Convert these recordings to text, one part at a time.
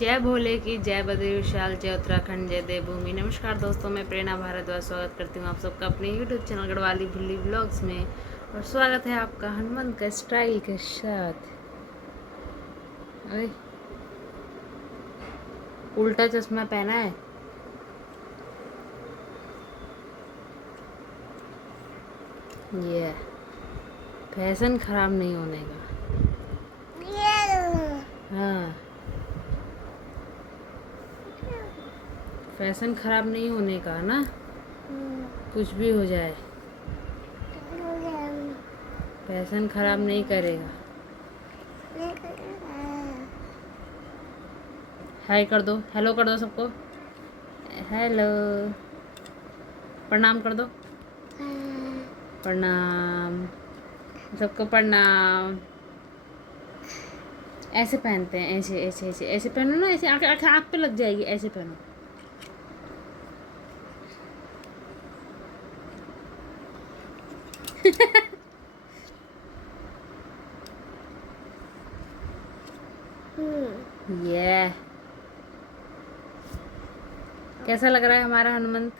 जय भोले की जय बद्री विशाल, जय उत्तराखंड, जय देवभूमि। नमस्कार दोस्तों, मैं प्रेरणा भारद्वाज स्वागत करती हूँ आप सबका अपने यूट्यूब चैनल गढ़वाली भिल्ली व्लॉग्स में। और स्वागत है आपका हनुमान का स्टाइल के साथ। अरे उल्टा चश्मा पहना है। ये फैशन खराब नहीं होने का। हाँ, फैशन खराब नहीं होने का ना, कुछ भी हो जाए फैशन खराब नहीं करेगा। हाय कर दो, हेलो कर दो सबको, हेलो, प्रणाम कर दो, प्रणाम सबको, प्रणाम। ऐसे पहनते हैं, ऐसे ऐसे ऐसे ऐसे पहनो ना, ऐसे आँख पे लग जाएगी, ऐसे पहनो। ये कैसा लग रहा है हमारा हनुमंत?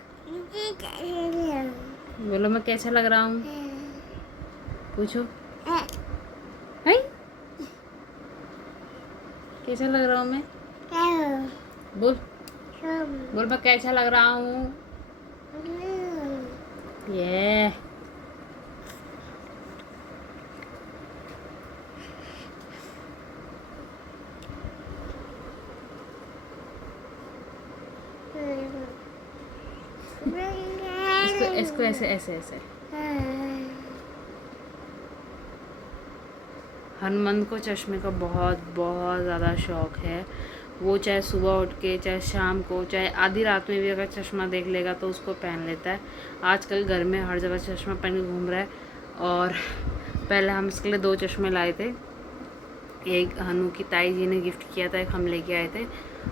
बोलो, मैं कैसा लग रहा हूँ? पूछो, है कैसा लग रहा हूँ मैं? बोल बोल, मैं कैसा लग रहा हूँ? ये इसको ऐसे ऐसे ऐसे। हनुमंत को चश्मे का बहुत बहुत ज़्यादा शौक है। वो चाहे सुबह उठ के, चाहे शाम को, चाहे आधी रात में भी अगर चश्मा देख लेगा तो उसको पहन लेता है। आजकल घर में हर जगह चश्मा पहन के घूम रहा है। और पहले हम इसके लिए 2 चश्मे लाए थे। एक हनु की ताई जी ने गिफ्ट किया था, एक हम लेके आए थे।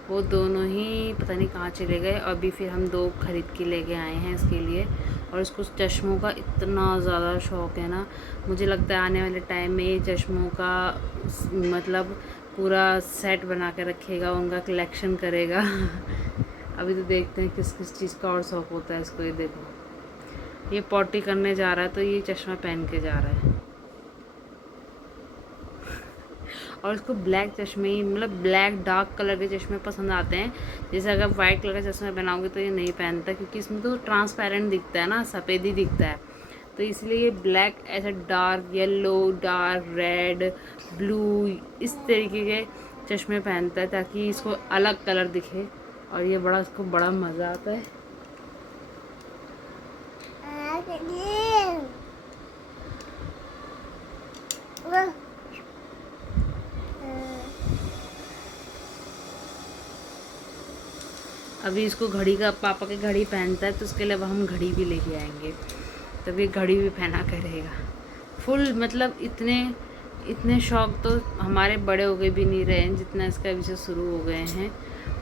वो दोनों ही पता नहीं कहाँ चले गए, और अभी फिर हम 2 खरीद के लेके आए हैं इसके लिए। और इसको चश्मों का इतना ज़्यादा शौक़ है ना, मुझे लगता है आने वाले टाइम में ये चश्मों का मतलब पूरा सेट बना के रखेगा, उनका कलेक्शन करेगा। अभी तो देखते हैं किस किस चीज़ का और शौक़ होता है इसको। ये देखो, ये पॉटी करने जा रहा है तो ये चश्मा पहन के जा रहा है। और इसको ब्लैक चश्मे, मतलब ब्लैक डार्क कलर के चश्मे पसंद आते हैं। जैसे अगर वाइट कलर का चश्मा पहनाओगे तो ये नहीं पहनता, क्योंकि इसमें तो ट्रांसपेरेंट दिखता है ना, सफ़ेद ही दिखता है। तो इसलिए ये ब्लैक, ऐसा dark yellow, dark red, blue, इस तरीके के चश्मे पहनता है ताकि इसको अलग कलर दिखे। और ये बड़ा, इसको बड़ा मज़ा आता है। अभी इसको घड़ी का, पापा की घड़ी पहनता है तो उसके लिए हम घड़ी भी लेके आएंगे, तब ये घड़ी भी पहना करेगा फुल। मतलब इतने शौक़ तो हमारे बड़े हो गए भी नहीं रहे हैं जितना इसका अभी से शुरू हो गए हैं।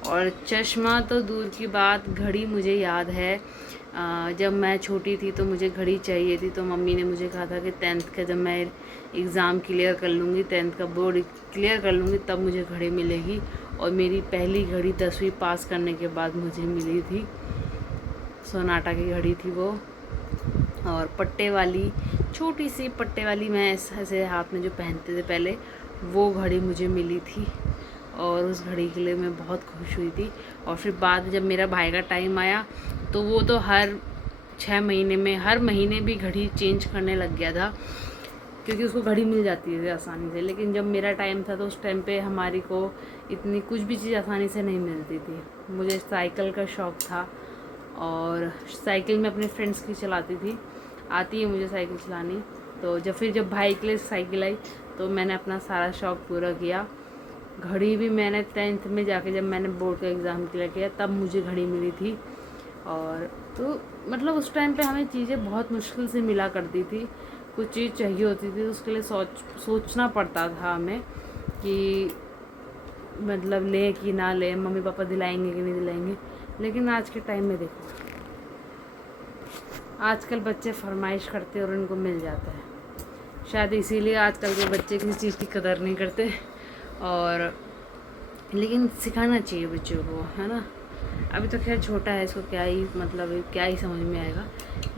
और चश्मा तो दूर की बात, घड़ी मुझे याद है जब मैं छोटी थी तो मुझे घड़ी चाहिए थी। तो मम्मी ने मुझे कहा था कि 10th का जब मैं एग्ज़ाम क्लियर कर लूँगी, 10th का बोर्ड क्लियर कर लूँगी, तब मुझे घड़ी मिलेगी। और मेरी पहली घड़ी 10वीं पास करने के बाद मुझे मिली थी। सोनाटा की घड़ी थी वो, और पट्टे वाली, छोटी सी पट्टे वाली, मैं ऐसे हाथ में जो पहनते थे पहले, वो घड़ी मुझे मिली थी। और उस घड़ी के लिए मैं बहुत खुश हुई थी। और फिर बाद जब मेरा भाई का टाइम आया तो वो तो हर 6 महीने में, हर महीने भी घड़ी चेंज करने लग गया था, क्योंकि उसको घड़ी मिल जाती थी आसानी से। लेकिन जब मेरा टाइम था तो उस टाइम पे हमारी को इतनी कुछ भी चीज़ आसानी से नहीं मिलती थी। मुझे साइकिल का शौक़ था और साइकिल में अपने फ्रेंड्स की चलाती थी, आती है मुझे साइकिल चलानी। तो जब भाई के लिए साइकिल आई तो मैंने अपना सारा शौक़ पूरा किया। घड़ी भी मैंने 10th में जाके, जब मैंने बोर्ड का एग्ज़ाम क्लियर किया, तब मुझे घड़ी मिली थी। और तो मतलब उस टाइम पे हमें चीज़ें बहुत मुश्किल से मिला करती थी। कुछ चीज़ चाहिए होती थी तो उसके लिए सोचना पड़ता था हमें कि मतलब ले कि ना ले, मम्मी पापा दिलाएंगे कि नहीं दिलाएंगे। लेकिन आज के टाइम में देखो, आजकल बच्चे फरमाइश करते और उनको मिल जाता है। शायद इसीलिए आजकल के बच्चे किसी चीज़ की कदर नहीं करते। और लेकिन सिखाना चाहिए बच्चों को, है ना। अभी तो खैर छोटा है, इसको क्या ही मतलब क्या ही समझ में आएगा।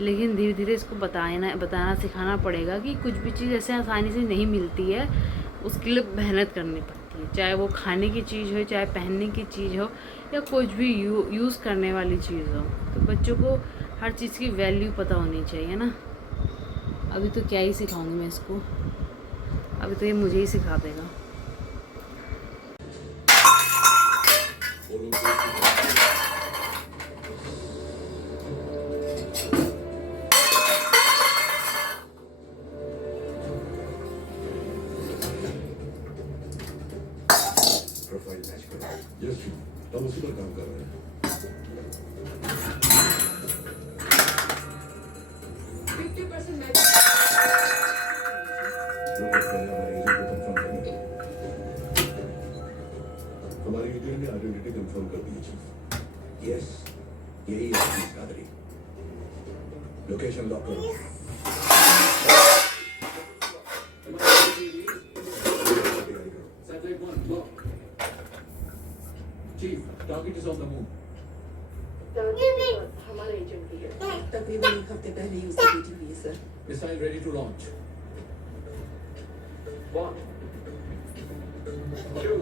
लेकिन धीरे धीरे इसको बताना सिखाना पड़ेगा कि कुछ भी चीज़ ऐसे आसानी से नहीं मिलती है, उसके लिए मेहनत करनी पड़ती है। चाहे वो खाने की चीज़ हो, चाहे पहनने की चीज़ हो, या कुछ भी यूज़ करने वाली चीज़ हो। तो बच्चों को हर चीज़ की वैल्यू पता होनी चाहिए ना। अभी तो क्या ही सिखाऊंगी मैं इसको, अभी तो ये मुझे ही सिखा देगा। प्रोफाइल मैच कर यस जी, तब उसी पर काम कर रहे हैं। 50% मैच हमारे एजेंट ने आइडेंटिटी कंफर्म कर दी चीफ। यस, यही है चीज कादरी। लोकेशन लॉक करो। Satellite 1 lock. Chief, target is on the move. हमारे एजेंट की है। तकरीबन 1 हफ्ते पहले ही उसकी मीटिंग हुई है sir. Missile ready to launch. 1 2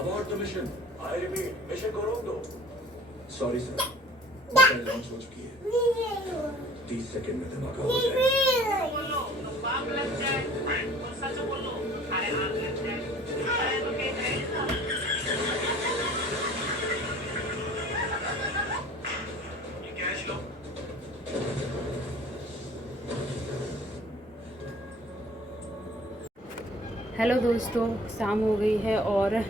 abort the mission. I repeat, mission को रोक दो। सॉरी सर, मिसाइल लॉन्च हो चुकी है। 30 सेकंड में धमाका हो जाएगा। हेलो दोस्तों, शाम हो गई है और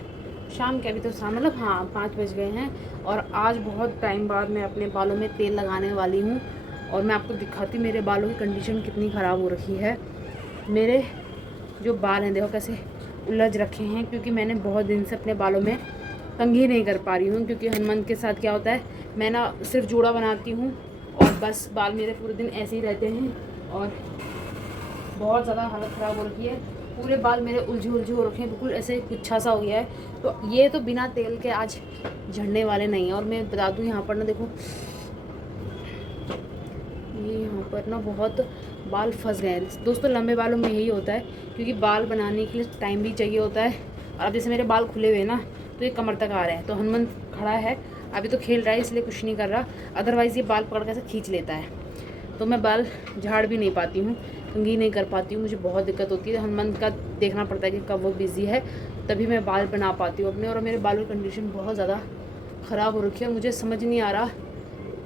शाम के अभी तो शाम मतलब हाँ 5 बज गए हैं। और आज बहुत टाइम बाद मैं अपने बालों में तेल लगाने वाली हूँ और मैं आपको दिखाती हूँ मेरे बालों की कंडीशन कितनी ख़राब हो रखी है। मेरे जो बाल हैं देखो कैसे उलझ रखे हैं, क्योंकि मैंने बहुत दिन से अपने बालों में कंघी नहीं कर पा रही हूँ। क्योंकि हनुमान के साथ क्या होता है, मैं ना सिर्फ जूड़ा बनाती हूँ और बस बाल मेरे पूरे दिन ऐसे ही रहते हैं और बहुत ज़्यादा हालत ख़राब हो रखी है। पूरे बाल मेरे उलझे हो रखे हैं, बिल्कुल ऐसे गुच्छा सा हो गया है। तो ये तो बिना तेल के आज झड़ने वाले नहीं हैं। और मैं बता दूँ यहाँ पर ना देखो, ये यहाँ पर ना बहुत बाल फंस गए हैं दोस्तों। लंबे बालों में यही होता है, क्योंकि बाल बनाने के लिए टाइम भी चाहिए होता है। और अब जैसे मेरे बाल खुले हुए हैं ना, तो ये कमर तक आ रहे हैं। तो हनुमान खड़ा है, अभी तो खेल रहा है इसलिए कुछ नहीं कर रहा, अदरवाइज़ ये बाल पकड़ के ऐसे खींच लेता है। तो मैं बाल झाड़ भी नहीं पाती हूँ, कंघी नहीं कर पाती हूँ, मुझे बहुत दिक्कत होती है। हनुमान का देखना पड़ता है कि कब वो बिज़ी है, तभी मैं बाल बना पाती हूँ अपने। और मेरे बालों की कंडीशन बहुत ज़्यादा ख़राब हो रखी है, मुझे समझ नहीं आ रहा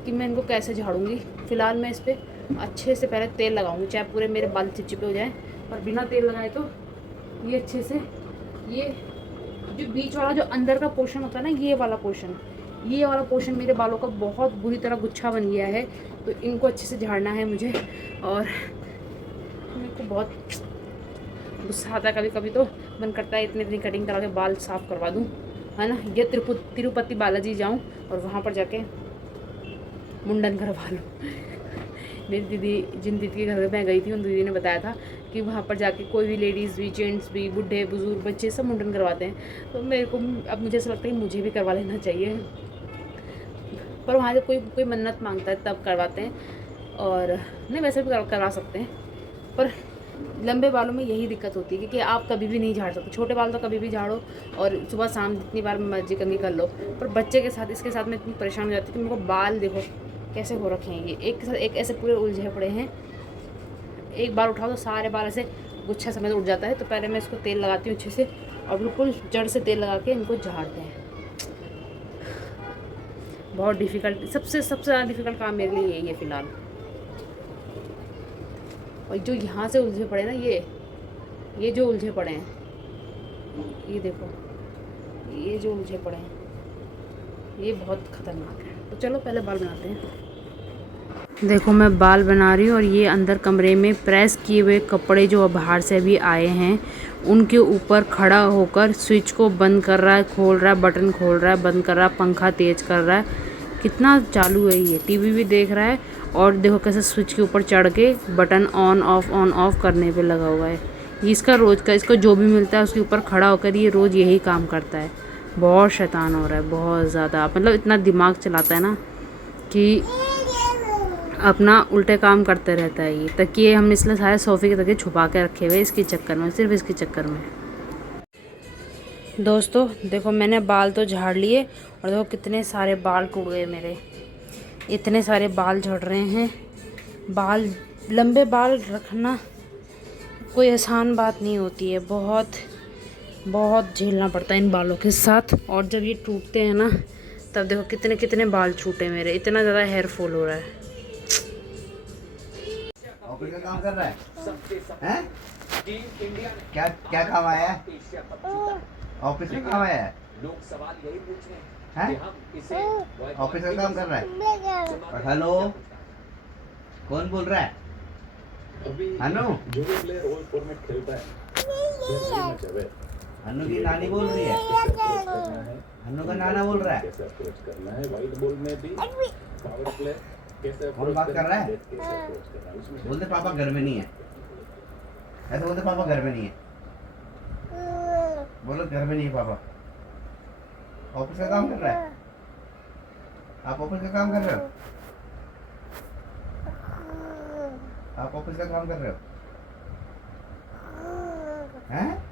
कि मैं इनको कैसे झाड़ूंगी। फ़िलहाल मैं इस पर अच्छे से पहले तेल लगाऊंगी, चाहे पूरे मेरे बाल चिपचिपे हो जाएं। और बिना तेल लगाए तो ये अच्छे से, ये जो बीच वाला जो अंदर का पोर्शन होता है ना, ये वाला पोर्शन मेरे बालों का बहुत बुरी तरह गुच्छा बन गया है। तो इनको अच्छे से झाड़ना है मुझे। और मेरे को बहुत गुस्सा आता है, कभी कभी तो मन करता है इतनी कटिंग करा के बाल साफ़ करवा दूँ, है ना। ये तिरुपति बालाजी जाऊँ और वहाँ पर जाके मुंडन करवा लूँ। मेरी दीदी, जिन दीदी के घर में मैं गई थी, उन दीदी ने बताया था कि वहाँ पर जाके कोई भी लेडीज़ भी, जेंट्स भी, बूढ़े बुजुर्ग बच्चे सब मुंडन करवाते हैं। तो मेरे को अब मुझे ऐसा लगता है कि मुझे भी करवा लेना चाहिए। पर वहाँ से कोई मन्नत मांगता है तब करवाते हैं, और नहीं वैसे भी करवा सकते हैं। पर लंबे बालों में यही दिक्कत होती है कि आप कभी भी नहीं झाड़ सकते। छोटे बाल तो कभी भी झाड़ो और सुबह शाम जितनी बार मर्जी कंघी कर लो। पर बच्चे के साथ, इसके साथ मैं इतनी परेशान हो जाती हूँ कि मेरे को बाल देखो कैसे हो रखे हैं। ये एक के साथ एक ऐसे पूरे उलझे पड़े हैं। एक बार उठाओ तो सारे बाल ऐसे गुच्छा समेत उठ जाता है। तो पहले मैं इसको तेल लगाती हूँ अच्छे से, और बिल्कुल जड़ से तेल लगा के इनको झाड़ते हैं। बहुत डिफ़िकल्ट, सबसे ज़्यादा डिफ़िकल्ट काम मेरे लिए यही है फ़िलहाल। और जो यहाँ से उलझे पड़े ना, ये जो उलझे पड़े हैं, ये देखो, ये जो उलझे पड़े हैं ये बहुत ख़तरनाक है। तो चलो पहले बाल बनाते हैं। देखो मैं बाल बना रही हूँ और ये अंदर कमरे में प्रेस किए हुए कपड़े जो बाहर से अभी आए हैं उनके ऊपर खड़ा होकर स्विच को बंद कर रहा है, खोल रहा है, बटन खोल रहा है, बंद कर रहा है, पंखा तेज कर रहा है। कितना चालू है ये, टीवी भी देख रहा है और देखो कैसे स्विच के ऊपर चढ़ के बटन ऑन ऑफ करने पे लगा हुआ है। ये इसका रोज़ का, इसको जो भी मिलता है उसके ऊपर खड़ा होकर ये रोज़ यही काम करता है। बहुत शैतान हो रहा है, बहुत ज़्यादा, मतलब इतना दिमाग चलाता है ना कि अपना उल्टे काम करते रहता है। ये तकिए हमने इसलिए सारे सोफ़े के तकिए छुपा के रखे हुए इसके चक्कर में, सिर्फ इसके चक्कर में। दोस्तों देखो मैंने बाल तो झाड़ लिए और देखो कितने सारे बाल टूट गए मेरे, इतने सारे बाल झड़ रहे हैं। बाल, लंबे बाल रखना कोई आसान बात नहीं होती है, बहुत बहुत झेलना पड़ता है इन बालों के साथ। और जब ये टूटते हैं ना तब देखो कितने कितने बाल छूटे मेरे, इतना ज़्यादा हेयर फॉल हो रहा है। ऑफिस का काम कर रहा है? हैं? क्या क्या काम आया है? ऑफिस का काम आया है? लोग सवाल यही पूछ रहे हैं हैं? कि हम इसे ऑफिस का काम कर रहा है? हेलो, कौन बोल रहा है? अनु? जो भी प्लेयर ओल्ड फॉर्मेट खेलता है अनु की नानी बोल रही है? अनु का नाना बोल रहा है? कैसे अप्रोच करना है वाइट बॉल में भी, पावर प्ले कैसे कौन बात कर रहा है? कैसे अप्रोच करना है उसमें। बोलते पापा घर में नहीं है, ऐसे बोलते पापा घर में नहीं है। बोलो घर में नहीं है पापा। ऑफिस का काम कर रहा है? आप ऑफिस का काम कर रहे हो? आप ऑफिस का काम कर रहे हो? हैं?